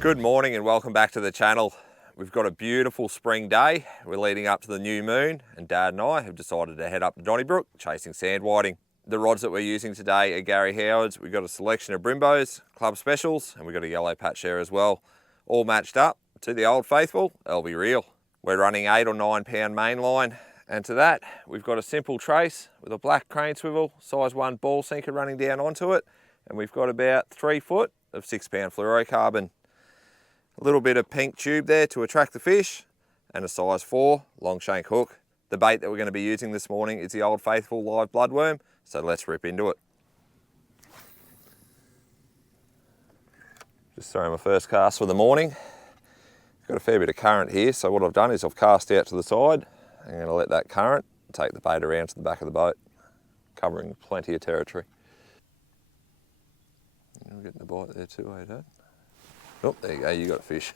Good morning and welcome back to the channel. We've got a beautiful spring day. We're leading up to the new moon and Dad and I have decided to head up to Donnybrook chasing sand whiting. The rods that we're using today are Gary Howard's. We've got a selection of Brimbos, Club Specials, and we've got a yellow patch there as well. All matched up to the old faithful LB Reel. We're running 8 or 9 pound main line, and to that we've got a simple trace with a black crane swivel, size 1 ball sinker running down onto it, and we've got about 3 foot of 6 pound fluorocarbon. A little bit of pink tube there to attract the fish, and a size 4 long shank hook. The bait that we're going to be using this morning is the old faithful live bloodworm, so let's rip into it. Just throwing my first cast for the morning. Got a fair bit of current here, so what I've done is I've cast out to the side. I'm going to let that current take the bait around to the back of the boat, covering plenty of territory. I'm getting a bite there too, eh, Dad? Oh, there you go, you got a fish.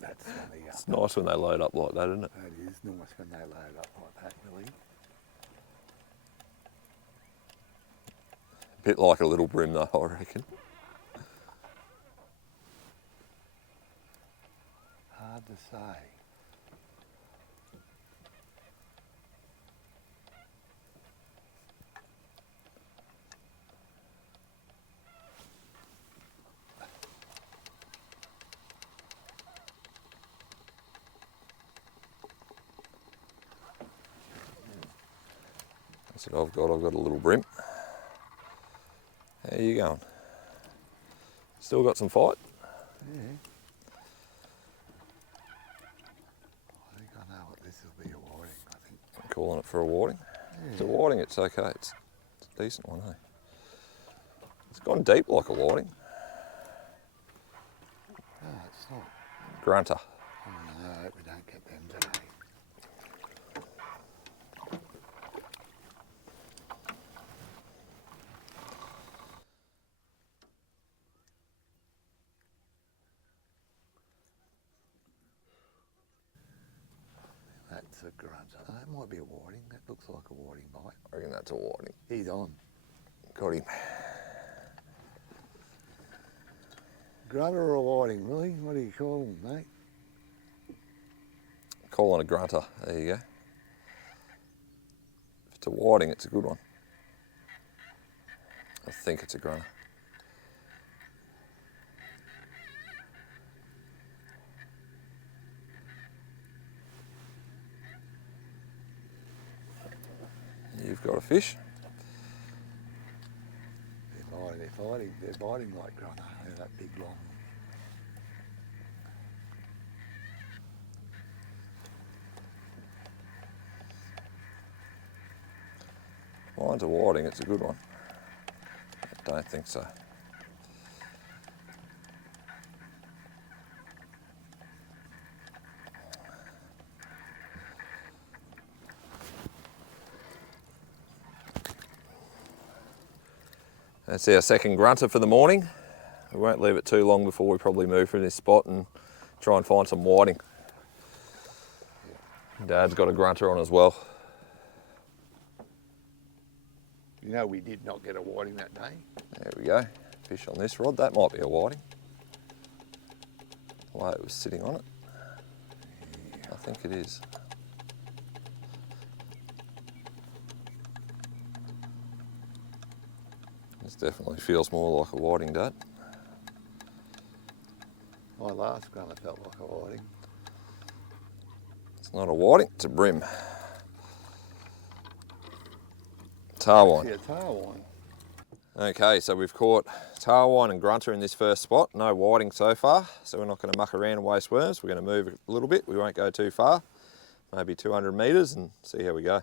That's funny. It's nice when they load up like that, isn't it? It is nice when they load up like that, really. A bit like a little brim though, I reckon. Hard to say. That's what I've got a little brim. How you going? Still got some fight? Yeah. I think I know what this will be, a whiting, I think. I'm calling it for a whiting. Yeah. It's a whiting, it's okay. It's a decent one, eh? It's gone deep like a whiting. No, it's not. Grunter. Oh no, I hope we don't get them today. That's a grunter. Oh, that might be a whiting. That looks like a whiting bite. I reckon that's a whiting. He's on. Got him. Grunter or a whiting, really? What do you call them, mate? Calling a grunter. There you go. If it's a whiting, it's a good one. I think it's a grunter. You've got a fish. They're biting like grunter. They're that big long. Mine's a whiting, it's a good one. I don't think so. That's our second grunter for the morning. We won't leave it too long before we probably move from this spot and try and find some whiting. Dad's got a grunter on as well. You know, we did not get a whiting that day. There we go. Fish on this rod. That might be a whiting. The way it was sitting on it. Yeah. I think it is. This definitely feels more like a whiting, Dad. My last grunter felt like a whiting. It's not a whiting, it's a brim. Tarwine. Yeah, tarwine. Okay, so we've caught tarwine and grunter in this first spot. No whiting so far, so we're not going to muck around and waste worms. We're going to move a little bit. We won't go too far, maybe 200 metres, and see how we go.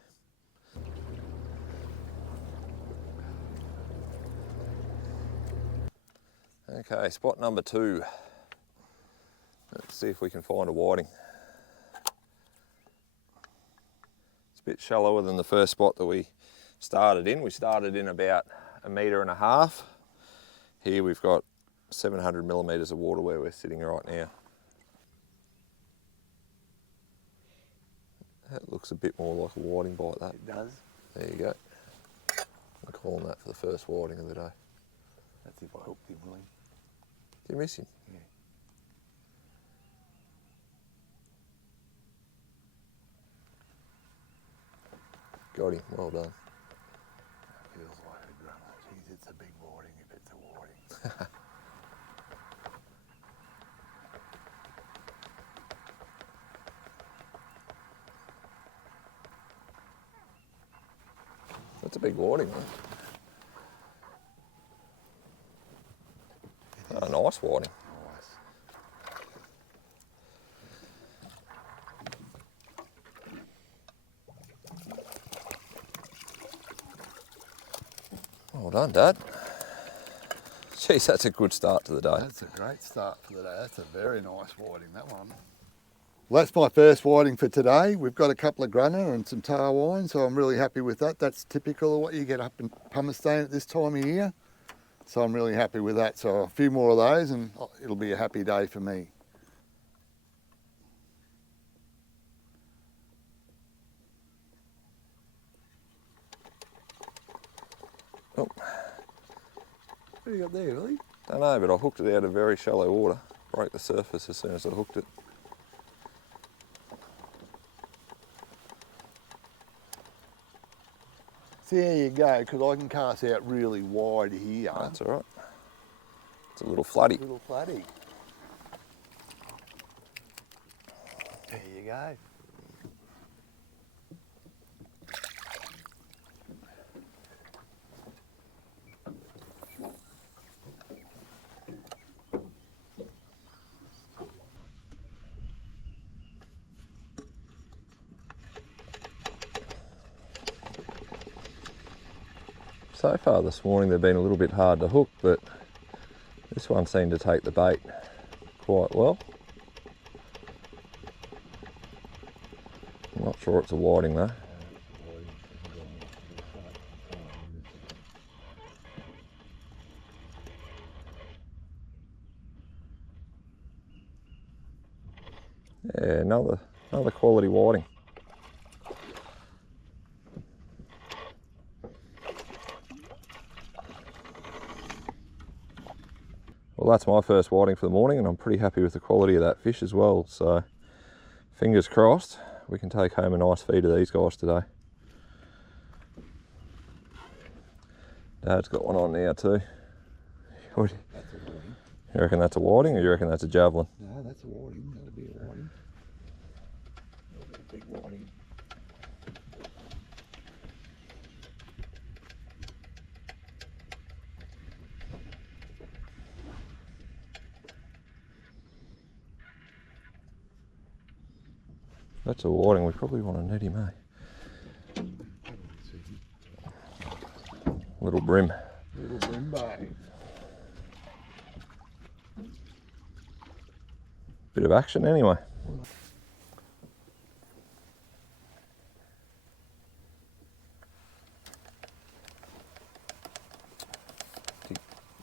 Okay, spot number 2. Let's see if we can find a whiting. It's a bit shallower than the first spot that we started in. We started in about 1.5 metres. Here we've got 700 millimetres of water where we're sitting right now. That looks a bit more like a whiting bite, that. It does. There you go. I'm calling that for the first whiting of the day. That's if I hooked him, Willie. Did you miss him? Yeah. Got him, well done. That feels like a grunner. Geez, it's a big warding if it's a warding. That's a big warding, man. A nice warding. Nice. Well done, Dad. Jeez, that's a good start to the day. That's a great start for the day. That's a very nice whiting, that one. Well, that's my first whiting for today. We've got a couple of grunner and some tar wine, so I'm really happy with that. That's typical of what you get up in Pumicestone at this time of year. So I'm really happy with that. So a few more of those and it'll be a happy day for me. Oh. What do you got there, Willie? Don't know, but I hooked it out of very shallow water. Broke the surface as soon as I hooked it. So there you go, because I can cast out really wide here. That's all right. It's a little floody. Little flatty. There you go. So far this morning they've been a little bit hard to hook, but this one seemed to take the bait quite well. I'm not sure it's a whiting though. Yeah, another quality whiting. Well, that's my first whiting for the morning, and I'm pretty happy with the quality of that fish as well. So, fingers crossed, we can take home a nice feed of these guys today. Dad's got one on now too. That's a whiting. You reckon that's a whiting, or you reckon that's a javelin? No, that's a whiting. That'll be a whiting. That'll be a big whiting. That's a whiting. We probably want to net him, eh? Little brim. Little brimbo. Bit of action anyway.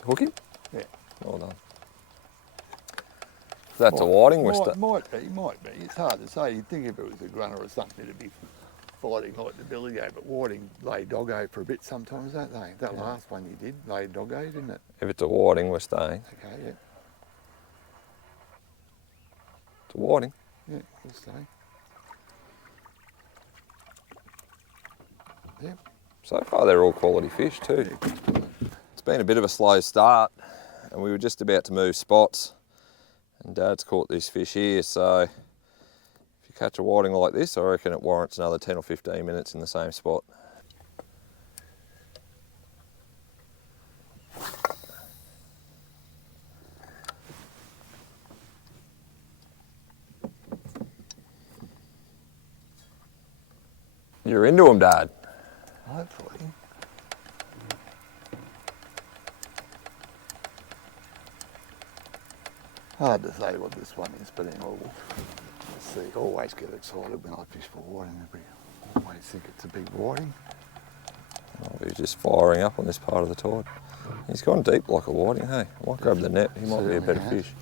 Hook him? Yeah. Well done. That's a whiting. Might be. It's hard to say. You'd think if it was a grunner or something, it'd be fighting like the billygo, but whiting lay doggo for a bit sometimes, don't they? That last one you did laid doggo, didn't it? If it's a whiting, we're staying. Okay, yeah. It's a whiting. Yeah, we'll stay. Yeah. So far they're all quality fish too. It's been a bit of a slow start, and we were just about to move spots, and Dad's caught this fish here, so if you catch a whiting like this, I reckon it warrants another 10 or 15 minutes in the same spot. You're into them, Dad. Hopefully. Hard to say what this one is, but anyway, we'll see. I always get excited when I fish for whiting. I always think it's a big whiting. Oh, he's just firing up on this part of the tide. He's gone deep like a whiting, hey? I might grab the net, he might be a better fish.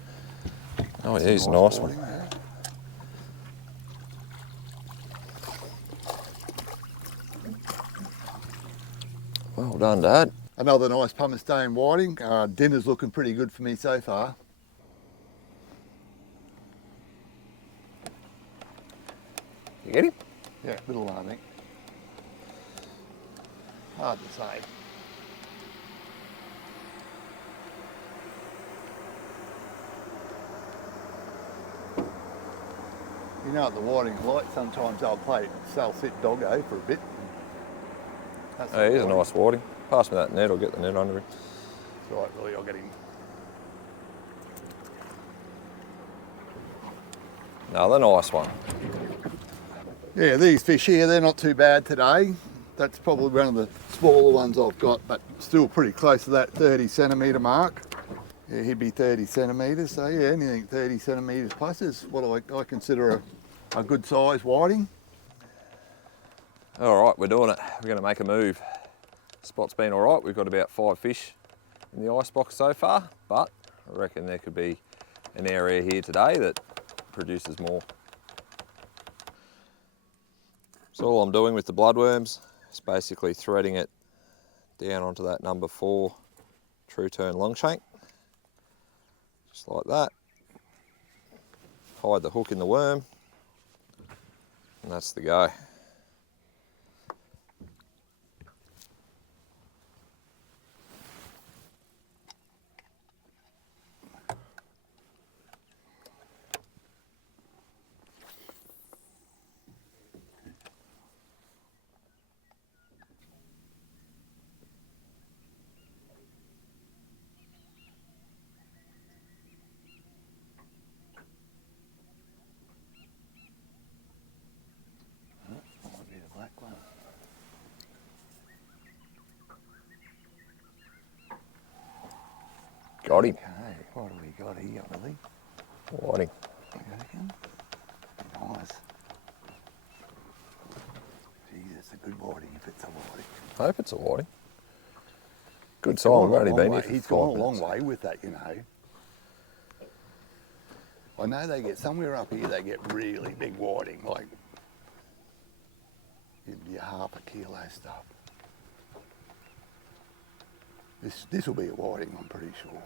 Oh yeah, he's a nice one. Yeah. Well done, Dad. Another nice Pumicestone whiting. Dinner's looking pretty good for me so far. You get him? Yeah, little one, I think. Hard to say. You know what the whiting's like? Sometimes I'll play sit doggo for a bit. That's Oh, he's a nice whiting. Pass me that net, I'll get the net under him. That's right, Willie, I'll get him. Another nice one. Yeah, these fish here, they're not too bad today. That's probably one of the smaller ones I've got, but still pretty close to that 30 centimetre mark. Yeah, he'd be 30 centimetres, so yeah, anything 30 centimetres plus is what I consider a good size whiting. All right, we're doing it. We're going to make a move. Spot's been all right. We've got about 5 fish in the ice box so far, but I reckon there could be an area here today that produces more. So all I'm doing with the bloodworms is basically threading it down onto that number 4 true turn long shank, just like that. Hide the hook in the worm, and that's the go. Got him. Okay, what do we got here, Willie? Whiting. You reckon? Nice. Geez, it's a good whiting if it's a whiting. I hope it's a whiting. Good sign, we've only been here for He's 5 gone a minutes. long way with that, you know. I know they get, somewhere up here, they get really big whiting, like, it'd be a half a kilo stuff. This will be a whiting, I'm pretty sure.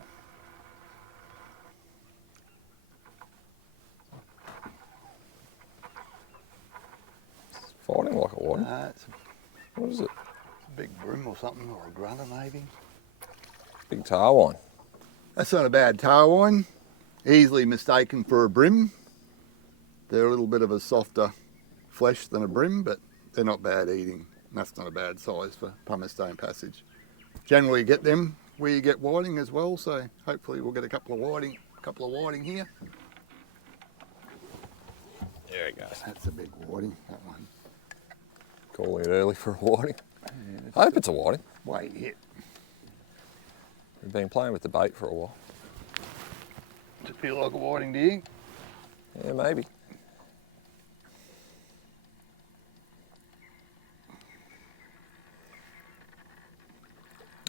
It's fighting like a whiting. It's What is it? a big brim or something, or a grunter maybe. Big tarwine. That's not a bad tarwine. Easily mistaken for a brim. They're a little bit of a softer flesh than a brim, but they're not bad eating. That's not a bad size for Pumicestone Passage. Generally get them where you get whiting as well, so hopefully we'll get a couple of whiting here. There it goes. That's a big whiting, that one. Calling it early for a whiting. Yeah, I hope it's a whiting. wait here. We've been playing with the bait for a while. Does it feel like a whiting to you? Yeah, maybe.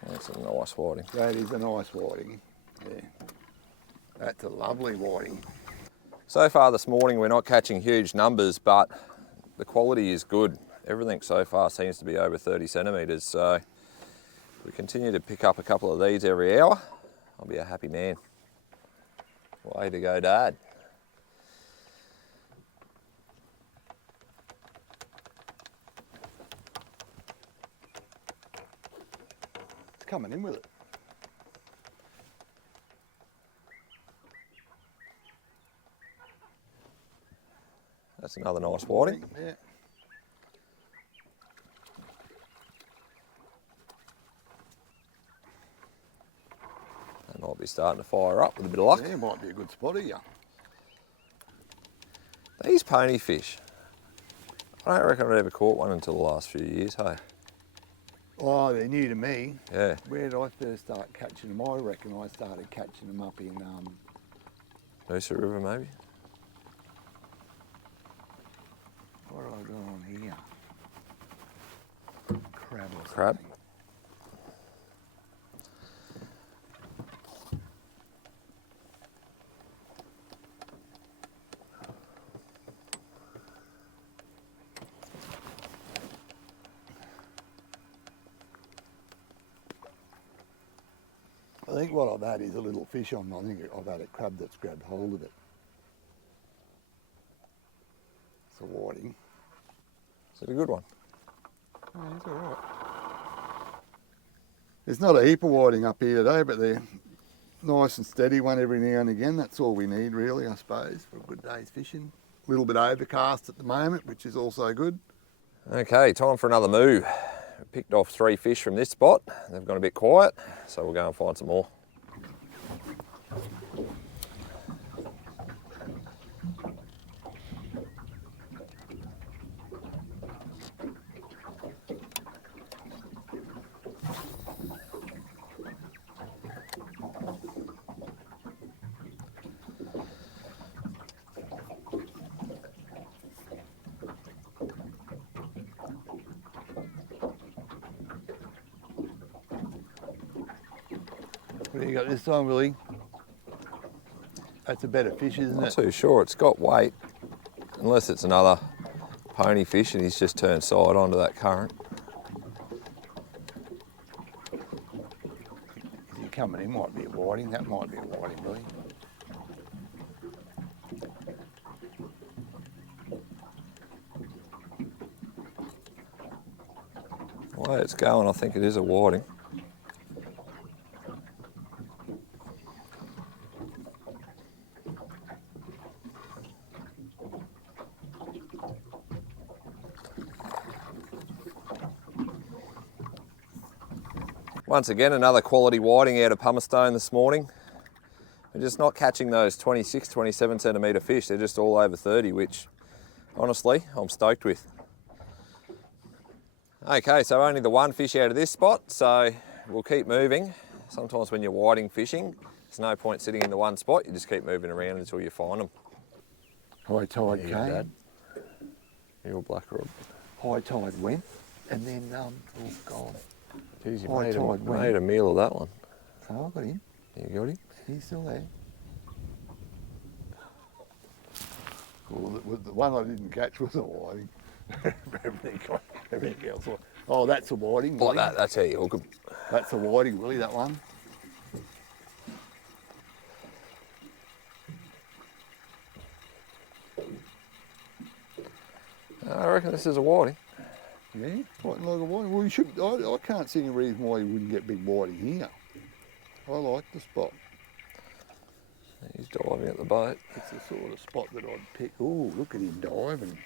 That's a nice whiting. That is a nice whiting. Yeah. That's a lovely whiting. So far this morning we're not catching huge numbers, but the quality is good. Everything so far seems to be over 30 centimetres, so if we continue to pick up a couple of these every hour, I'll be a happy man. Way to go, Dad. It's coming in with it. That's another nice whiting. Yeah. That might be starting to fire up with a bit of luck. Yeah, might be a good spot here. These pony fish, I don't reckon I've ever caught one until the last few years, hey? Oh, they're new to me. Yeah. Where did I first start catching them? I reckon I started catching them up in Noosa River, maybe? what have I got on here? Crab or Crab? something. I think what I've had is a little fish on. I think I've had a crab that's grabbed hold of it. It's a whiting. Is it a good one? Oh, it's all right. There's not a heap of whiting up here today, but they're nice and steady one every now and again. That's all we need really, I suppose, for a good day's fishing. A little bit overcast at the moment, which is also good. Okay, time for another move. We picked off 3 fish from this spot. They've gone a bit quiet, so we'll go and find some more. What do you got this time, Willie? That's a better fish, isn't Not it? too sure, it's got weight. Unless it's another pony fish and he's just turned side onto that current. Is he coming in? Might be a whiting. That might be a whiting, Willie. The way it's going, I think it is a whiting. Once again, another quality whiting out of Pumicestone this morning. We're just not catching those 26, 27 centimetre fish. They're just all over 30, which honestly, I'm stoked with. Okay, so only the one fish out of this spot, so we'll keep moving. Sometimes when you're whiting fishing, there's no point sitting in the one spot. You just keep moving around until you find them. High tide came. Your black rod. High tide went, and then, oh, gone. Geez, you High tide went. made a meal of that one. Oh, I got him. You got him? He's still there. Well, the one I didn't catch was a whiting. Everything else. Oh, that's a whiting. Like that, that's how you hook 'em. That's a whiting, Willie, that one. I reckon this is a whiting. Yeah, fighting like a whiting. Well, you should. I can't see any reason why you wouldn't get big whiting here. I like the spot. He's diving at the boat. It's the sort of spot that I'd pick. Oh, look at him diving.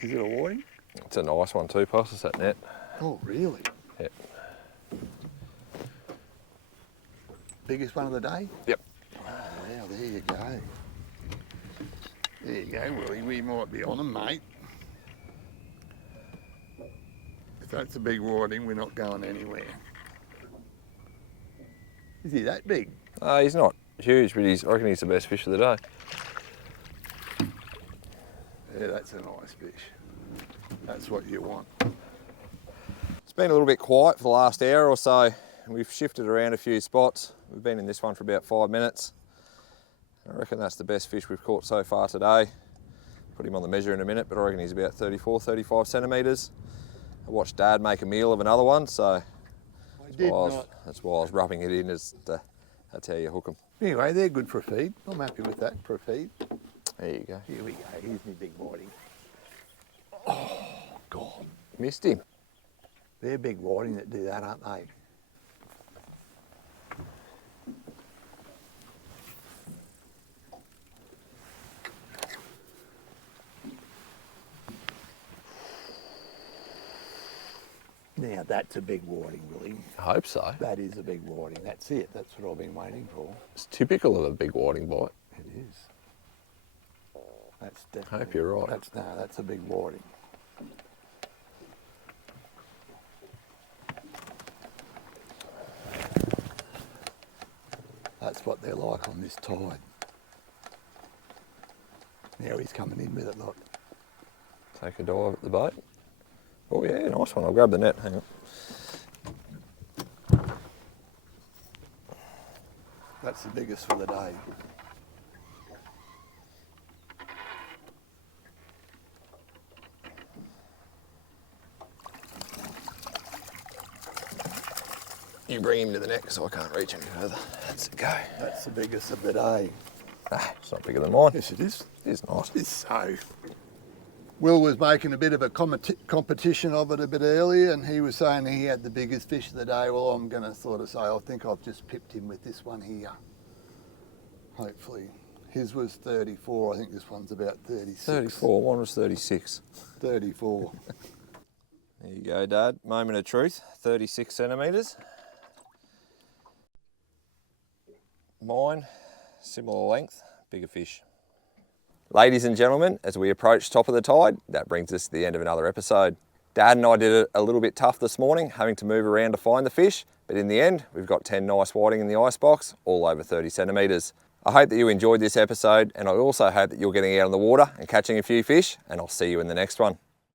Is it a whiting? It's a nice one too, past us that net. Oh, really? Yep. Biggest one of the day? Yep. Oh, wow, there you go. There you go, Willie. We might be on them, mate. If that's a big whiting, we're not going anywhere. Is he that big? He's not huge, but I reckon he's the best fish of the day. Yeah, that's a nice fish. That's what you want. It's been a little bit quiet for the last hour or so. We've shifted around a few spots. We've been in this one for about 5 minutes. I reckon that's the best fish we've caught so far today. Put him on the measure in a minute, but I reckon he's about 34, 35 centimetres. I watched Dad make a meal of another one, so that's why I was rubbing it in, that's how you hook them. Anyway, they're good for a feed. I'm happy with that for a feed. There you go. Here we go. Here's my big whiting. Oh, God. Missed him. They're big whiting that do that, aren't they? Now that's a big whiting, Willie. I hope so. That is a big whiting. That's it. That's what I've been waiting for. It's typical of a big whiting bite. It is. That's definitely. I hope you're right. That's a big whiting. That's what they're like on this tide. Now he's coming in with it, look. Take a dive at the boat. Oh yeah, nice one. I'll grab the net. Hang on. That's the biggest for the day. You bring him to the neck so I can't reach any further. That's it, go. That's the biggest of the day. It's not bigger than mine. Yes, it is. It is nice. It's so. Will was making a bit of a competition of it a bit earlier, and he was saying he had the biggest fish of the day. Well, I'm going to sort of say I think I've just pipped him with this one here. Hopefully. His was 34. I think this one's about 36. 34, one was 36. 34. There you go, Dad. Moment of truth, 36 centimetres. Mine, similar length, bigger fish. Ladies and gentlemen, as we approach top of the tide, that brings us to the end of another episode. Dad and I did it a little bit tough this morning, having to move around to find the fish, but in the end, we've got 10 nice whiting in the icebox, all over 30 centimetres. I hope that you enjoyed this episode, and I also hope that you're getting out on the water and catching a few fish, and I'll see you in the next one.